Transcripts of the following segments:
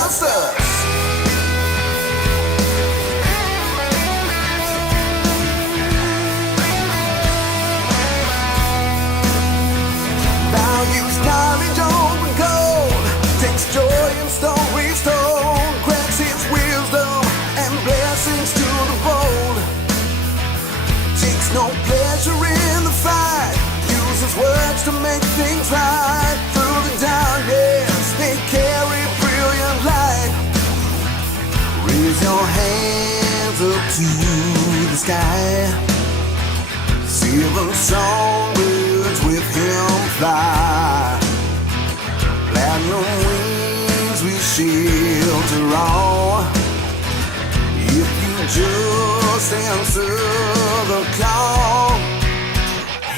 trust us. Values knowledge open gold, takes joy in stories told, grants his wisdom and blessings to the bold. Takes no pleasure in the fight, uses words to make things right. Through the darkness they carry brilliant light. Raise your hands up to the sky. 7 songbirds with him fly. Platinum wings we shelter all. If you just answer the call.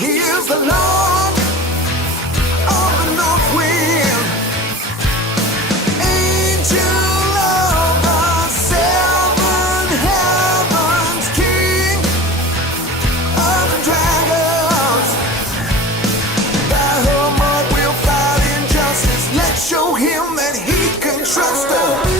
Here's the Lord of the North Wind, angel of the 7 heavens, king of the dragons. By her mud we'll fight injustice. Let's show him that he can trust us.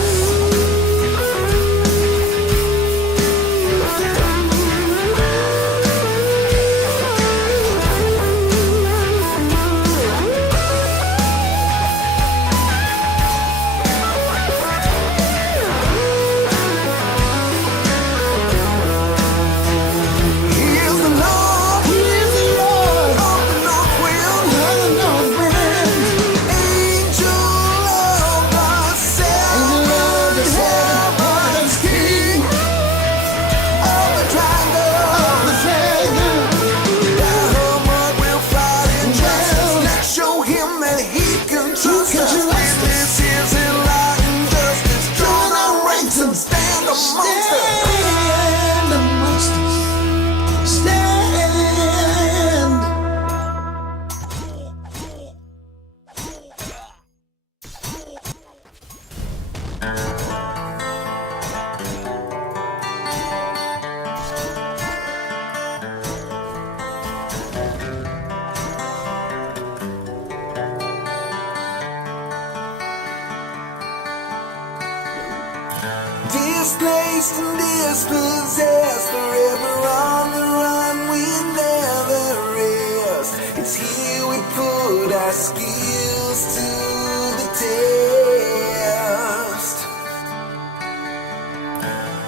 Displaced and dispossessed, forever on the run, we never rest. It's here we put our skills to the test.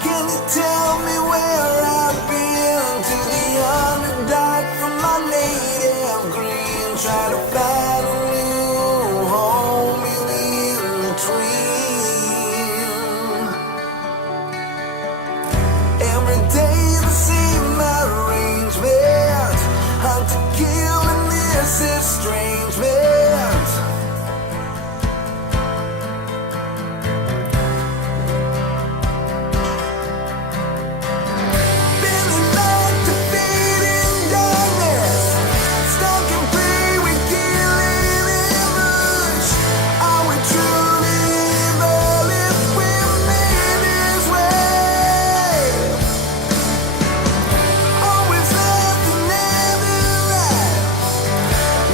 Can you tell me where I've been? To the underdog from my native green. Try to find a new home in between. Every day the same arrangement, hunt to kill and this estrangement. Feeling like defeating darkness, stuck in prey with killing image. Are we truly evil if we're made his way? Always left and never right.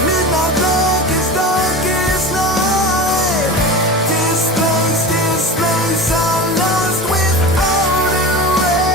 Midnight darkest, darkest night. Displaced, I'm lost without a way.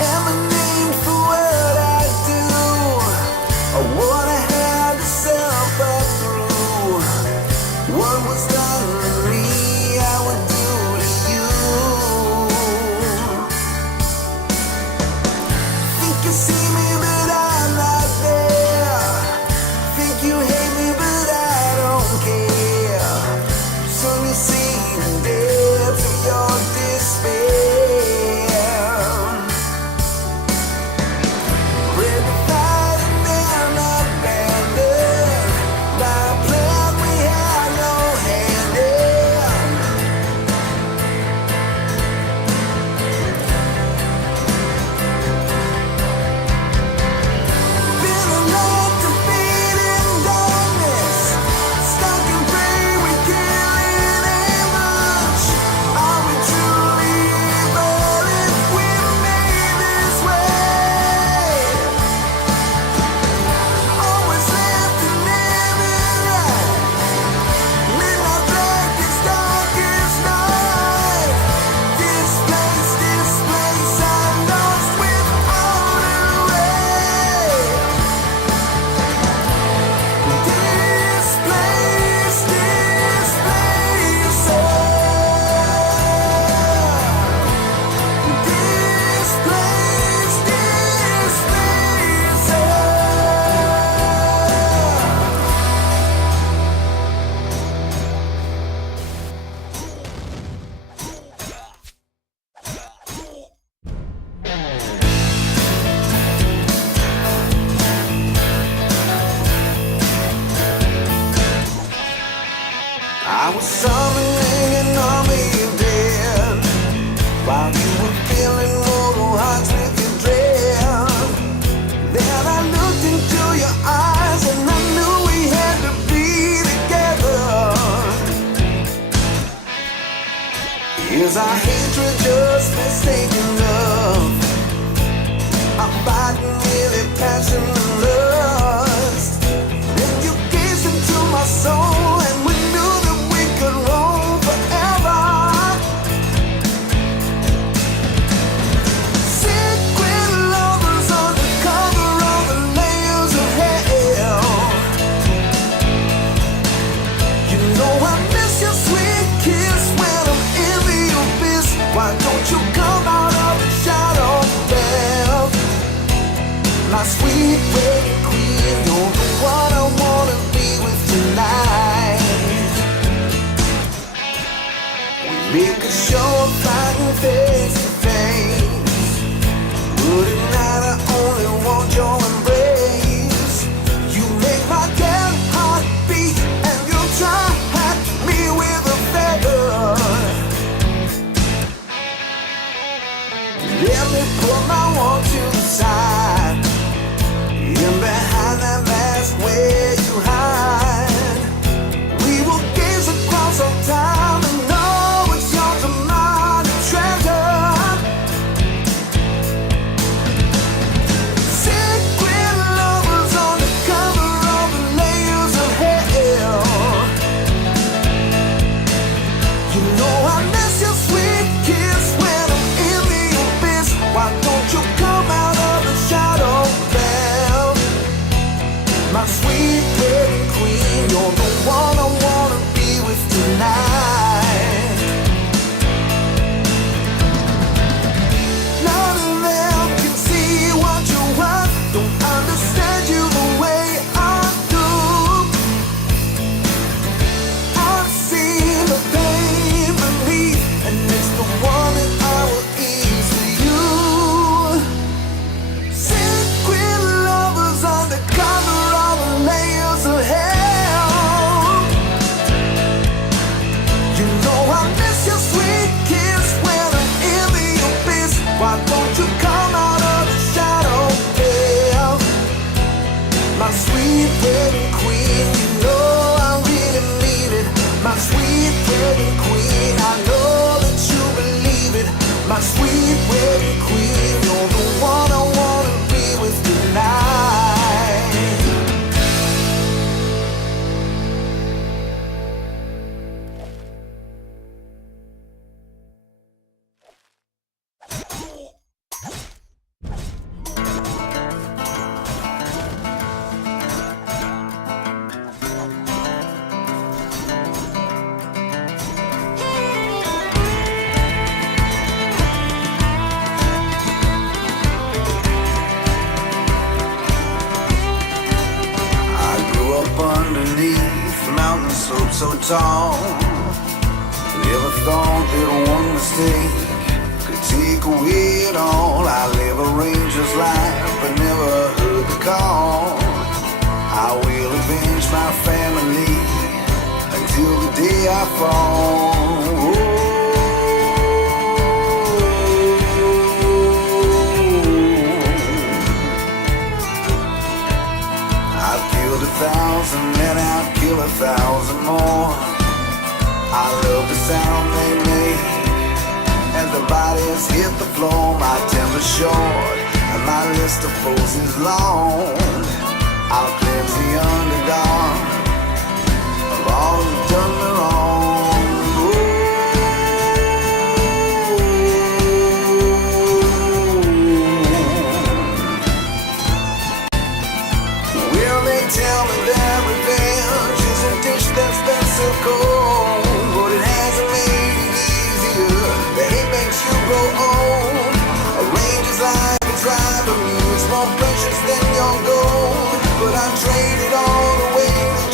Am I named for what I do, or what I had to suffer through? What was done to me, I would do to you. Think you see me, but I'm not there. Think you hate me, but I don't care. Soon you'll see the depths of your despair. Ready to fight and then abandoned by a plan we had no hand in. I was summoning an army of dead, while you were filling mortal hearts with your dread. Then I looked into your eyes and I knew we had to be together. Is our hatred just mistaken love? I'm fighting really passion and lust. Then you gazed into my soul and we knew that we could roam forever. Secret lovers under cover of the layers of hell. You know I miss your sweet kiss when I'm in the abyss. Why don't you come out of the shadow belt? My sweet baby queen, you're the one I wanna be with tonight. We make a show of fighting face to face, but at night I only want your embrace. You make my dead heart beat and you try at me with a feather. Let me put my wall to the side, and behind that mask where you hide, we will gaze across our time and know it's yours and mine, a treasure. Secret lovers on the cover of the layers of hell. You know I miss your sweet kiss when I'm in the abyss. Why don't you come out of the shadow belt? My sweet baby queen, you're the one I wanna be with tonight. None of them can see what you want, don't understand you the way I do. I've seen the pain beneath, and it's the one that I will ease for you. Secret lovers undercover all the layers of hell. You know I miss your sweet kiss when I'm in the abyss. Why don't you come out of the shadow belt? My sweet baby queen, you know I really mean it. My sweet baby queen, I know that you believe it. My sweet baby queen, you're the one I wanna be with tonight. I grew up underneath mountains so tall. Never thought that one mistake could take away it all. I live a ranger's life, but never heard the call. I will avenge my family until the day I fall. I've killed 1,000 and I'll kill 1,000 more. I love the sound they make as the bodies hit the floor. My temper's short and my list of foes is long. I'll cleanse the underdog of all who've done me wrong. Will they tell me that revenge is a dish that's been so cold? But it hasn't made it easier. That it makes you grow old. A ranger's life is right from you. It's more precious than your gold. But I trade it all away to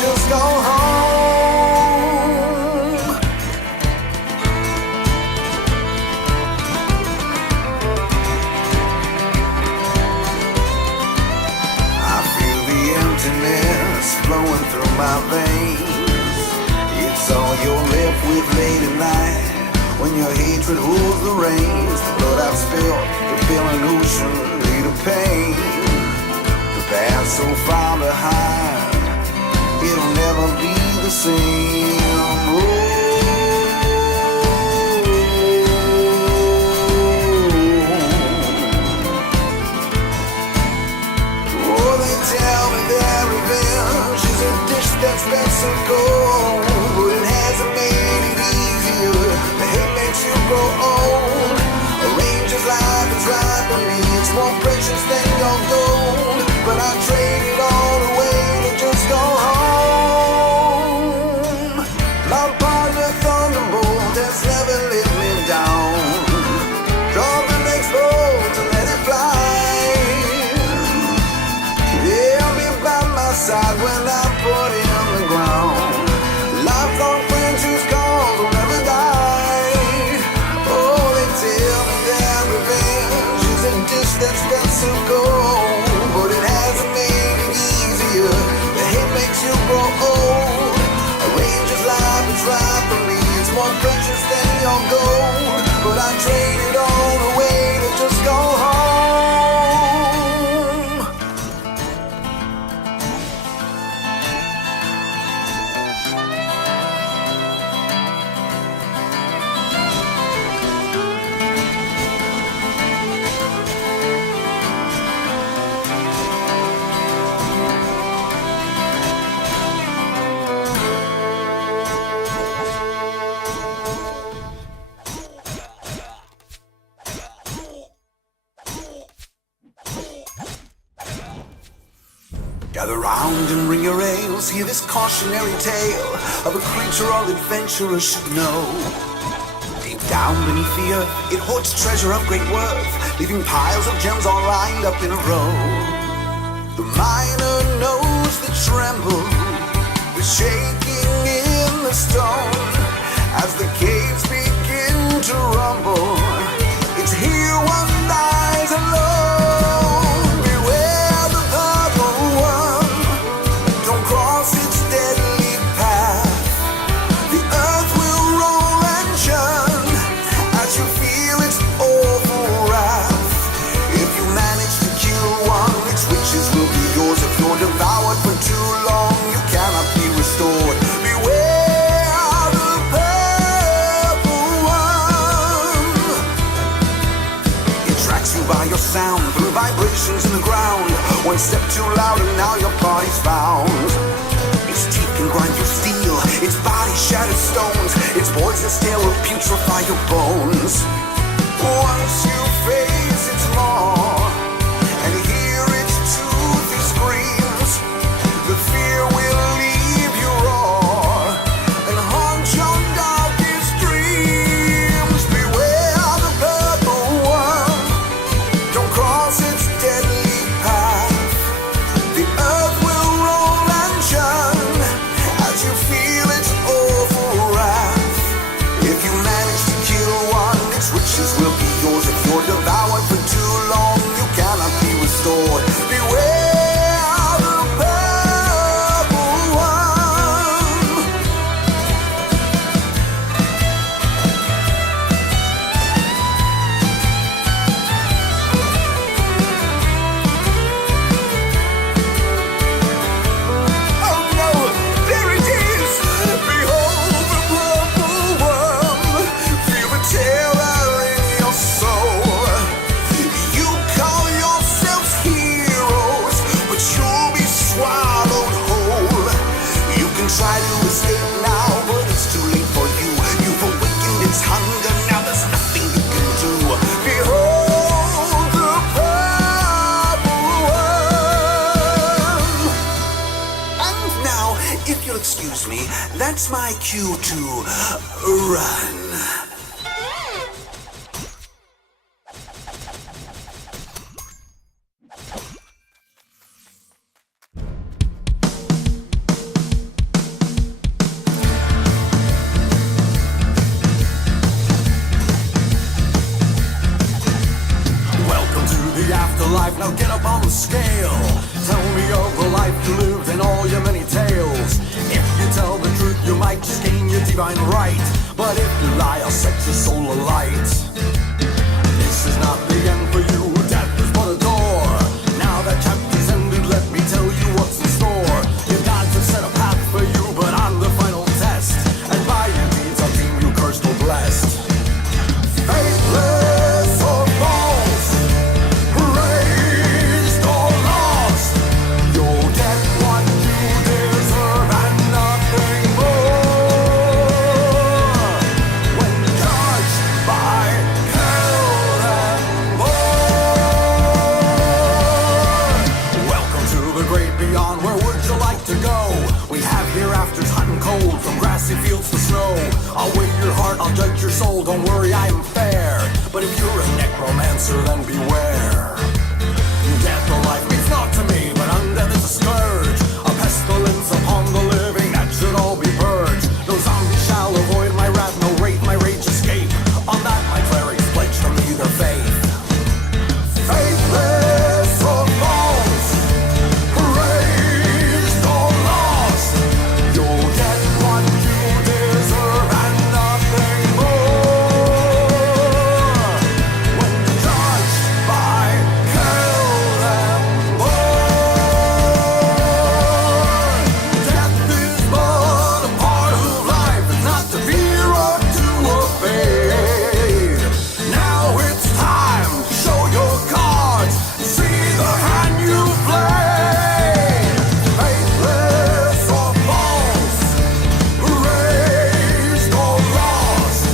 all you're left with late at night. When your hatred rules the reins, the blood I've spilled, the feeling ocean, lead of pain. The past so far behind, it'll never be the same. Oh, they tell me that revenge is a dish that's been so cold, but it hasn't made it easier. The hate makes you grow old. Arranges life is right for me. It's more precious than your gold, but I trade it all away to just go home. My partner Thunderbolt has never let me down. Drop the next bolt to let it fly. Yeah, I'll be by my side when I put it on the ground. Lifelong friends whose cause will never die. Oh, they tell me that revenge is a dish that's been so cold, but it hasn't made it easier. The hate makes you grow old. Arranges life is right for me. It's more precious than your gold, but I trade it all away to just go home. Gather round and bring your ales. Hear this cautionary tale of a creature all adventurers should know. Deep down beneath the earth, it hoards treasure of great worth, leaving piles of gems all lined up in a row. The miner knows the tremble, the shaking in the stone, as the caves begin to rumble. It's here one lies alone. Devoured for too long, you cannot be restored. Beware the purple one. It tracks you by your sound through vibrations in the ground. One step too loud and now your body's found. Its teeth can grind through steel, its body shatters stones, its poisonous tail will putrefy your bones. Once you face its maw and hear its toothy scream, the fear will leave you raw and haunt your darkest dreams. Beware the purple one, don't cross its deadly path. The earth will roll and churn as you feel its awful wrath. If you manage to kill one, its riches will be yours. If you're devoured for too long, you cannot be restored. Beware. Try to escape now, but it's too late for you. You've awakened its hunger, now there's nothing you can do. Behold the purple worm. And now, if you'll excuse me, that's my cue to run. Life, now get up on the scale. Tell me of the life you lived and all your many tales. If you tell the truth, you might just gain your divine right. But if you lie, I'll set your soul alight. This is not the end for you, death is but a door. Now that chapter's ended, let me tell you what's in store. Your gods have set a path for you, but I'm the final test. And by your deeds I'll deem you cursed or blessed. Faithless or false, praised or lost, you'll get what you deserve and nothing more. When judged by hell and more. Welcome to the great beyond, where would you like to go? We have hereafters hot and cold, from grassy fields to snow. I'll weigh your heart, I'll judge your soul, don't worry, I am fair. But if you're a necromancer, then beware. Death or life means naught to me, but undeath is a scourge, a pestilence upon the living that should all be purged. No zombie shall avoid my wrath, no wraith my rage escape. On that my clerics pledge to me their faith. Faithless or false, praised or lost, you'll get what you deserve and nothing more. When judged by hell and more. Death is but a part of life, it's not to fear or to evade. Now it's time to show your cards, see the hand you played. Faithless or false, raised or lost,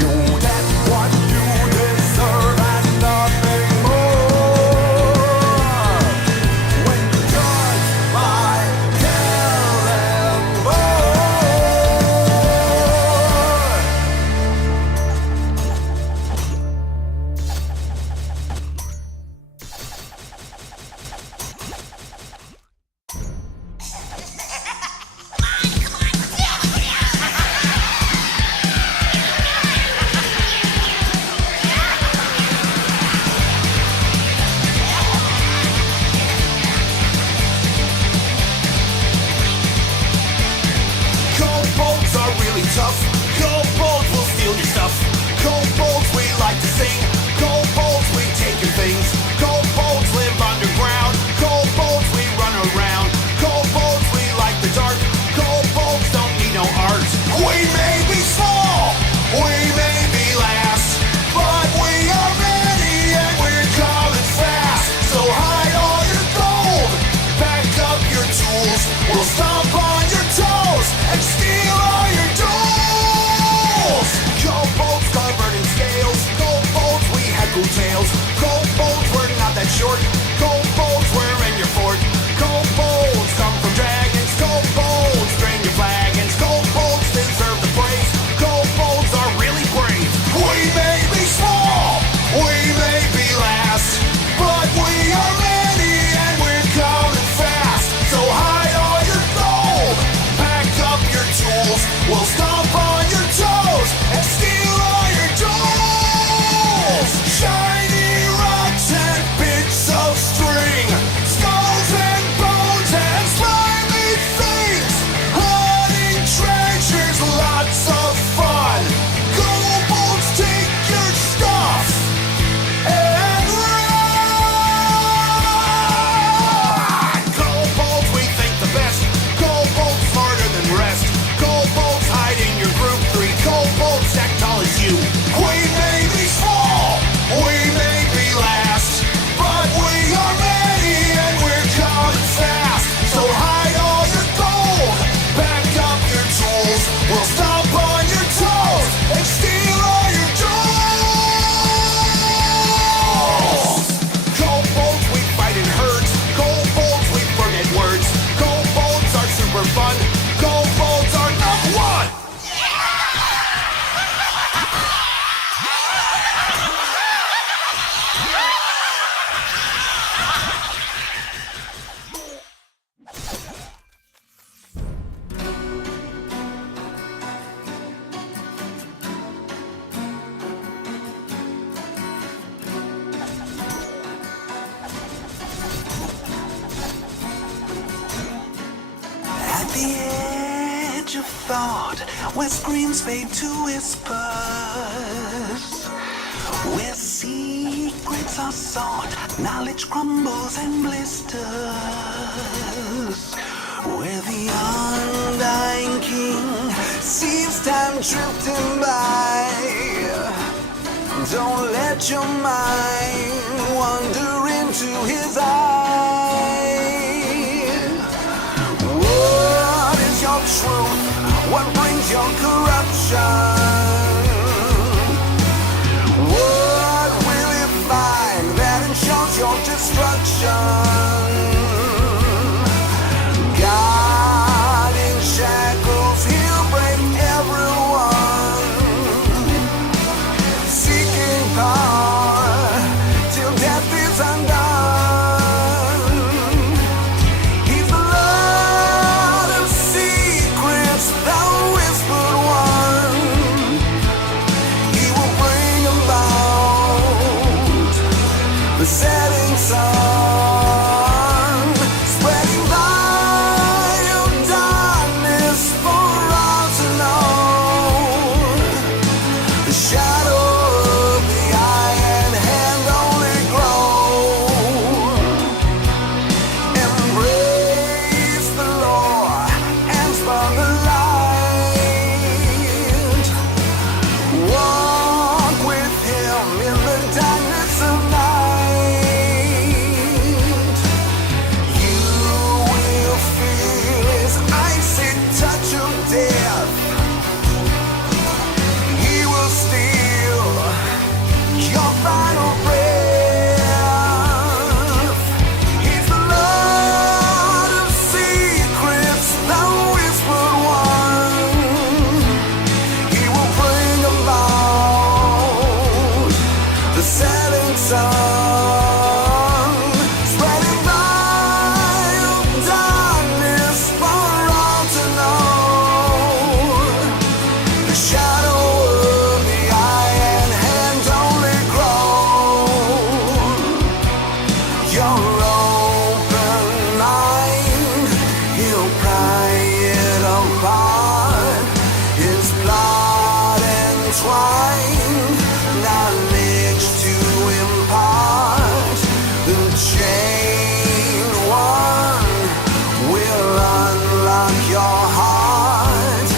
you'll get what you deserve and nothing more. When judged by hell and Kobolds are really tough. Kobolds will steal your stuff. Kobolds we like to sing. Kobolds we take your things. Kobolds live underground. Kobolds we run around. Kobolds we like the dark. Kobolds don't need no art. We may be small, we may be last, but we are many and we're coming fast. So hide all your gold, pack up your tools. We'll stomp on your toes and steal all your jewels. Kobolds covered in scales. Kobolds we had cool tails. Kobolds we're not that short. Kobolds we're in your fort. Kobolds come from dragons. Kobolds drain your flagons. Kobolds deserve the praise. Kobolds are really brave. We may be small, we may be last, but we are many and we're coming fast. So hide all your gold, pack up your tools. We'll stomp on your toes and steal all your jewels. Shiny rocks and bits of string, skulls and bones and slimy things. Hunting treasures, lots of fun. Kobolds take your stuff and run. Kobolds we think the best. Kobolds smarter than rest. Kobolds hiding thought, where screams fade to whispers, where secrets are sought, knowledge crumbles and blisters, where the undying king sees time drifting by. Don't let your mind wander into his eye. What is your truth? What brings your corruption? What will it find that ensures your destruction? God in shackles, he'll break everyone, seeking power till death is undone. He's the Lord of secrets, the whispered one. He will bring about the setting sun, spreading light of darkness for all to know. The shadow of the eye and hand only grow. Embrace the Lord and spurn the light. Walk with him in the darkness of night. You will feel his icy touch of death. He will steal your final breath. He's the Lord of secrets, the whispered one. He will bring about the setting sun, spreading light of darkness for all to know. The shadow of the eye and hand only grow. Your open mind, he'll pry it apart. His plot entwined, knowledge to impart. The chain one will unlock your heart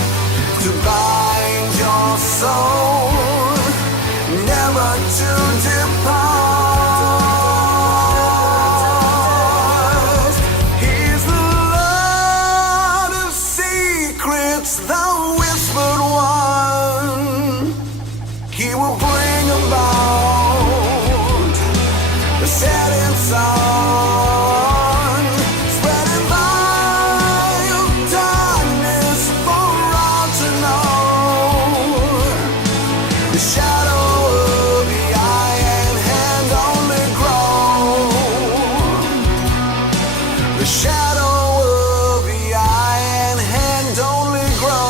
to bind your soul, never to depart. He's the Lord of secrets, the whispered one. He will bring about the setting sun, spreading light of darkness for all to know. The shadow of the eye and hand only grow. The shadow of the eye and hand only grow.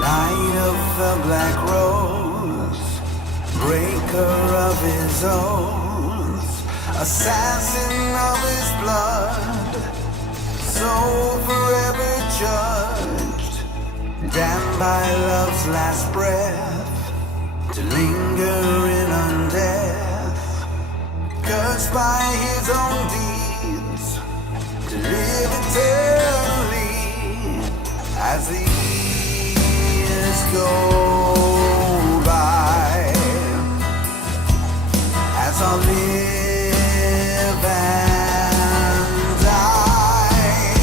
Light of the black rose, breaker of his oaths, assassin of his blood, soul forever judged, damned by love's last breath, to linger in undeath, cursed by his own deeds, to live eternally as the years go by, as I live and die.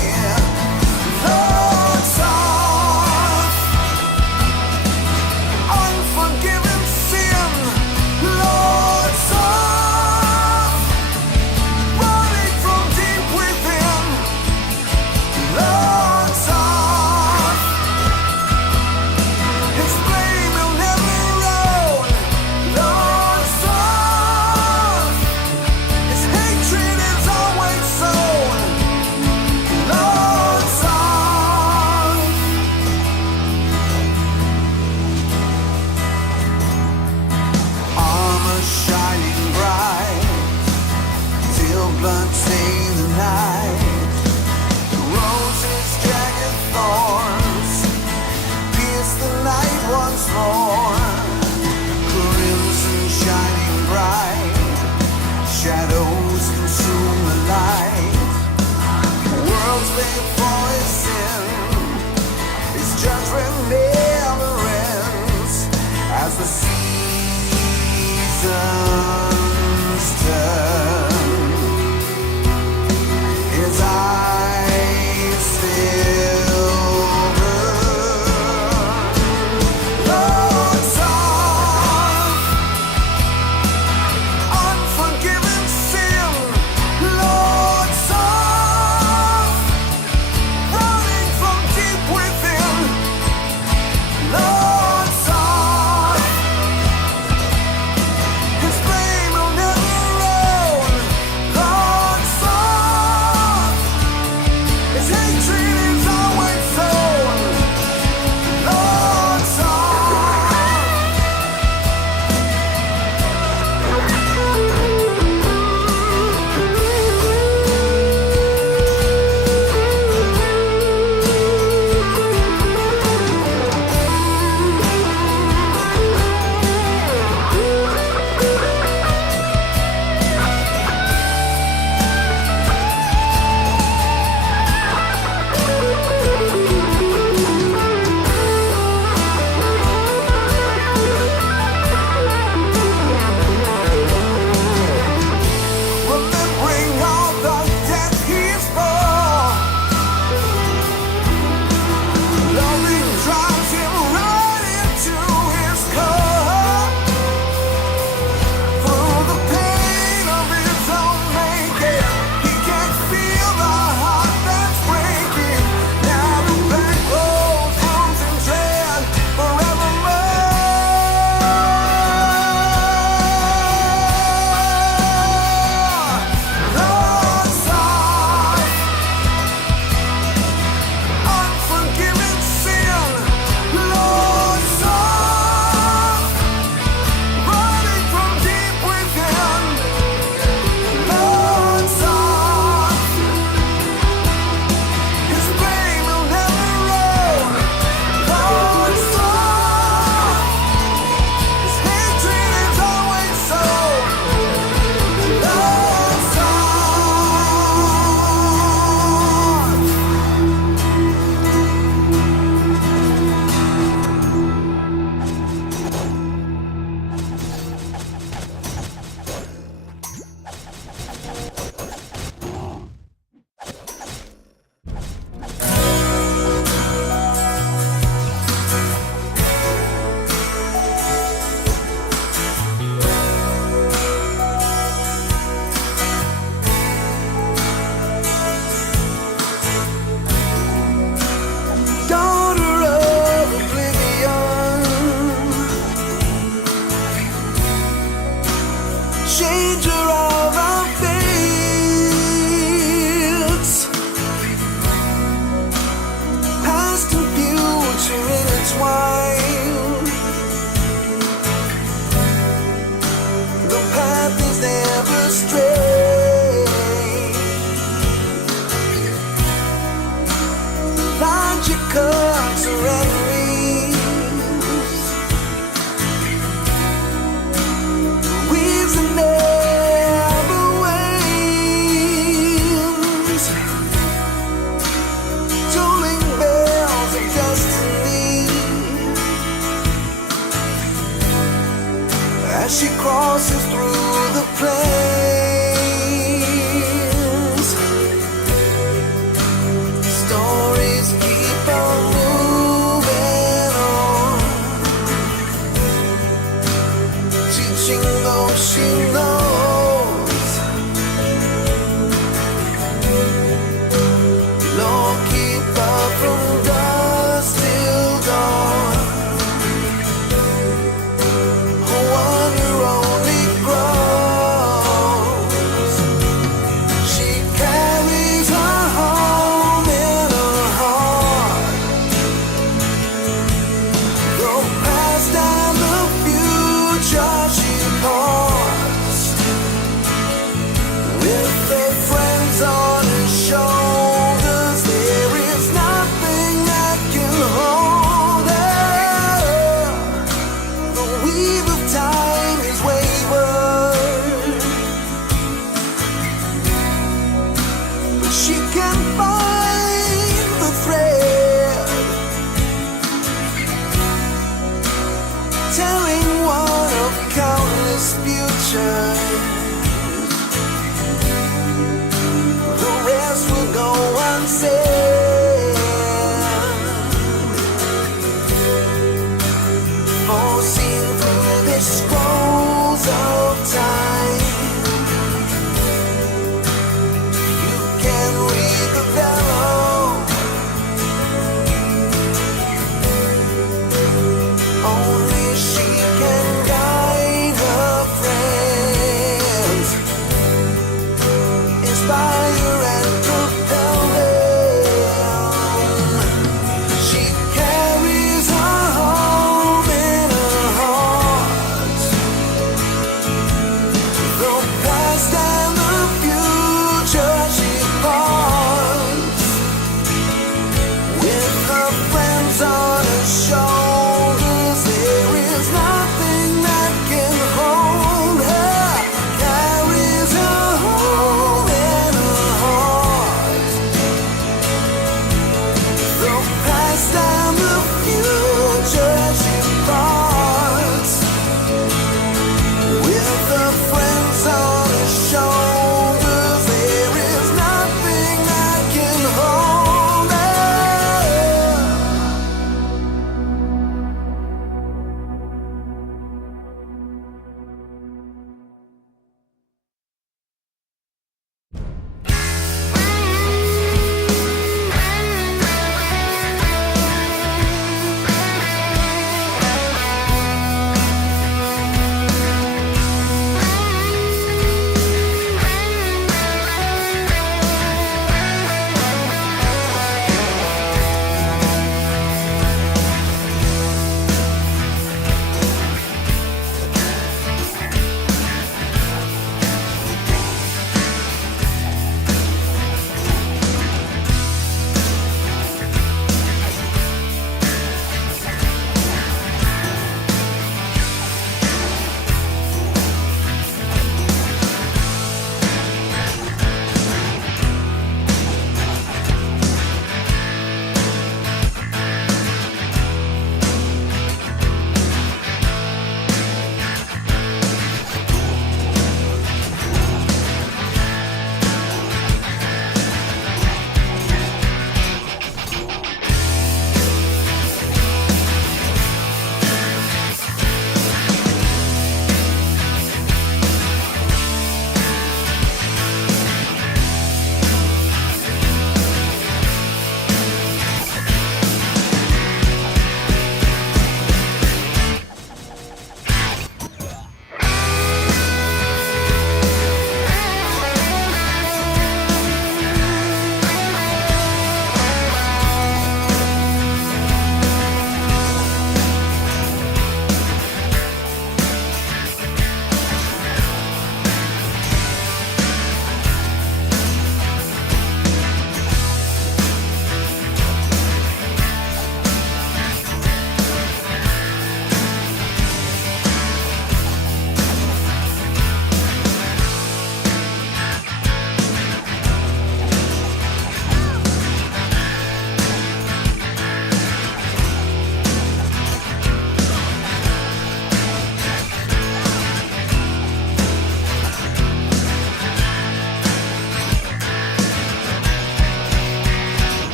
Lord's off, unforgiven sin. Lord's off. Shadows consume the light. Worlds paid for his sin. His judgment never ends. As the seasons turn, his eyes still burn. Lord's soft, unforgiven sin. Lord's soft, running from deep within. Lord's soft, his flame will never roll. she can find the thread, telling one of countless futures. The rest will go unsaid. Oh, seen through the scrolls of time, you can read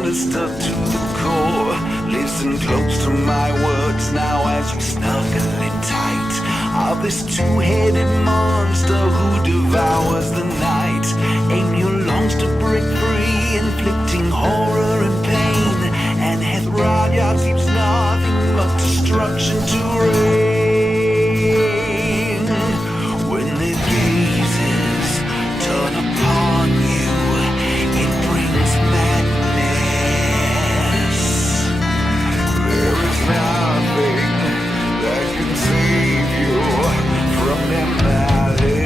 sinister to the core. Listen close to my words now as we snuggle in tight of this two-headed monster who devours the night. Angel longs to break free, inflicting horror and pain, and hath Raja keeps nothing but destruction to reign. When their gazes turn upon you, it brings madness. There is nothing that can save you from their malice.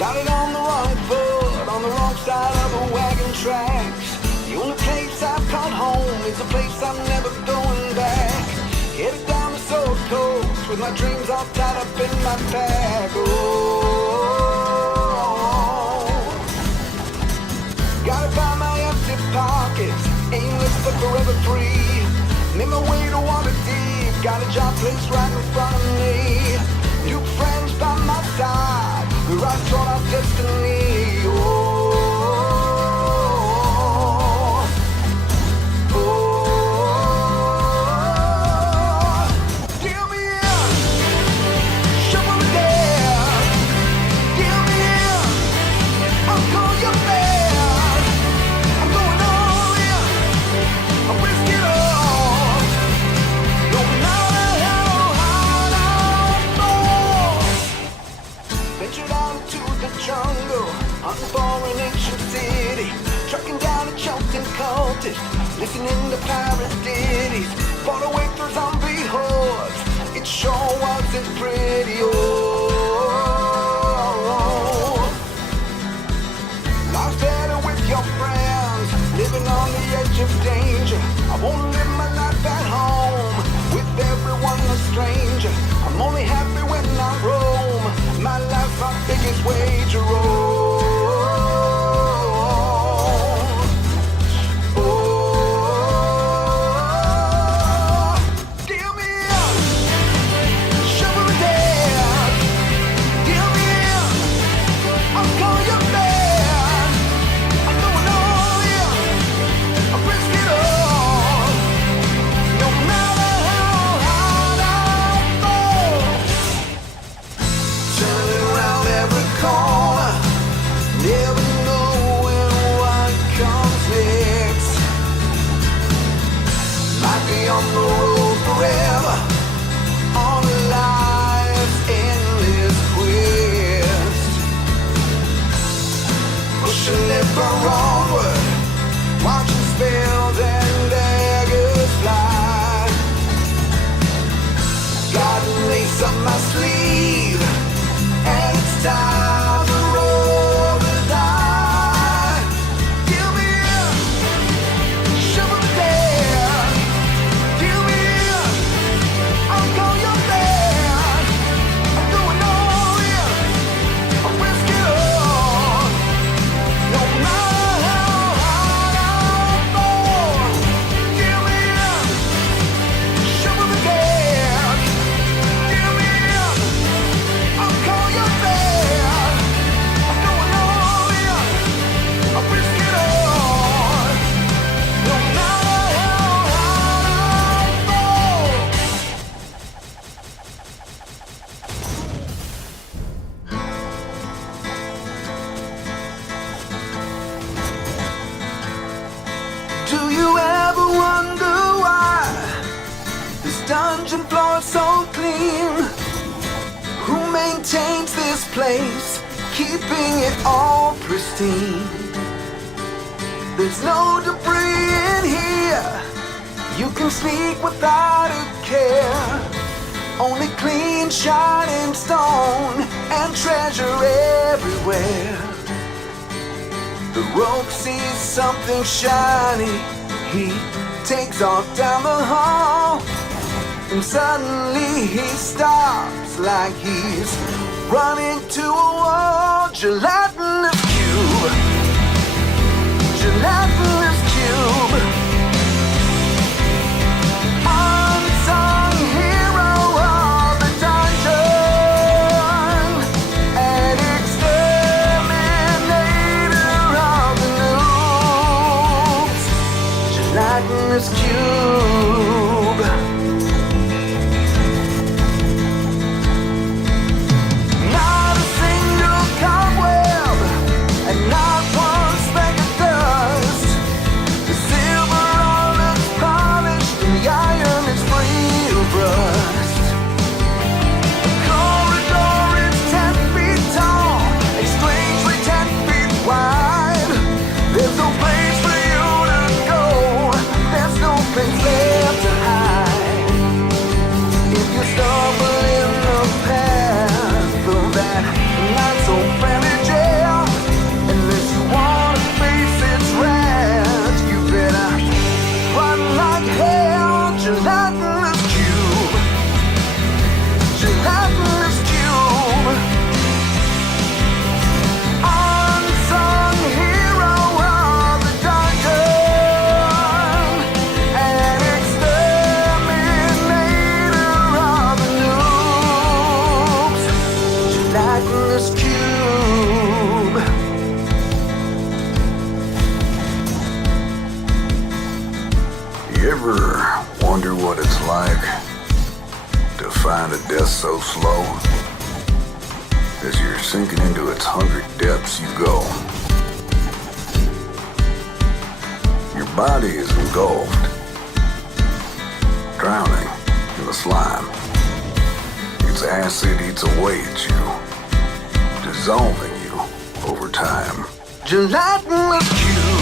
Started on the wrong foot, on the wrong side of the wagon tracks. The only place I've called home is a place I'm never going back. Headed down the South Coast with my dreams all tied up in my bag. Oh, gotta find my empty pockets, aimless but forever free. Made my way to Waterdeep, got a job placed right in front of me. New friends by my side, we're right toward our destiny. Oh, oh, give me in, shovel me down. Give me in, I'll call you man. distracted, listening to pirate ditties, fought away through zombie hordes. It sure wasn't pretty. Oh, life's better with your friends, living on the edge of danger. I won't live my life at home with everyone a stranger. I'm only happy when I roam. My life's my biggest wager. On the road forever, on life's endless quest, pushing ever onward, watching spells and daggers fly. Got an ace up my sleeve, and it's time to roll the die. Give me a shovel of death. Do you ever wonder why this dungeon floor is so clean? Who maintains this place, keeping it all pristine? There's no debris in here, you can sneak without a care. Only clean shining stone and treasure everywhere. The rogue sees something shiny, he takes off down the hall, and suddenly he stops like he's running to a wall. Gelatinous cube, gelatinous cube, unsung hero of the dungeon, an exterminator of the noobs. Gelatinous cube. Not a single cobweb, and not one speck of dust. The silver all is polished, and the iron is free of rust. The corridor is 10 feet tall, and strangely 10 feet wide. There's no place for you to go, there's no place left to hide. If you stumble in the path of that not so friendly jail, unless you wanna face its wrath, you better run like hell. Gelatinous cube, gelatinous cube, unsung hero of the dungeon, an exterminator of the noobs. Gelatinous cube. You ever wonder what it's like to find a death so slow? As you're sinking into its hungry depths you go. Your body is engulfed, drowning in the slime. Its acid eats away at you, dissolving you over time. Gelatinous cube.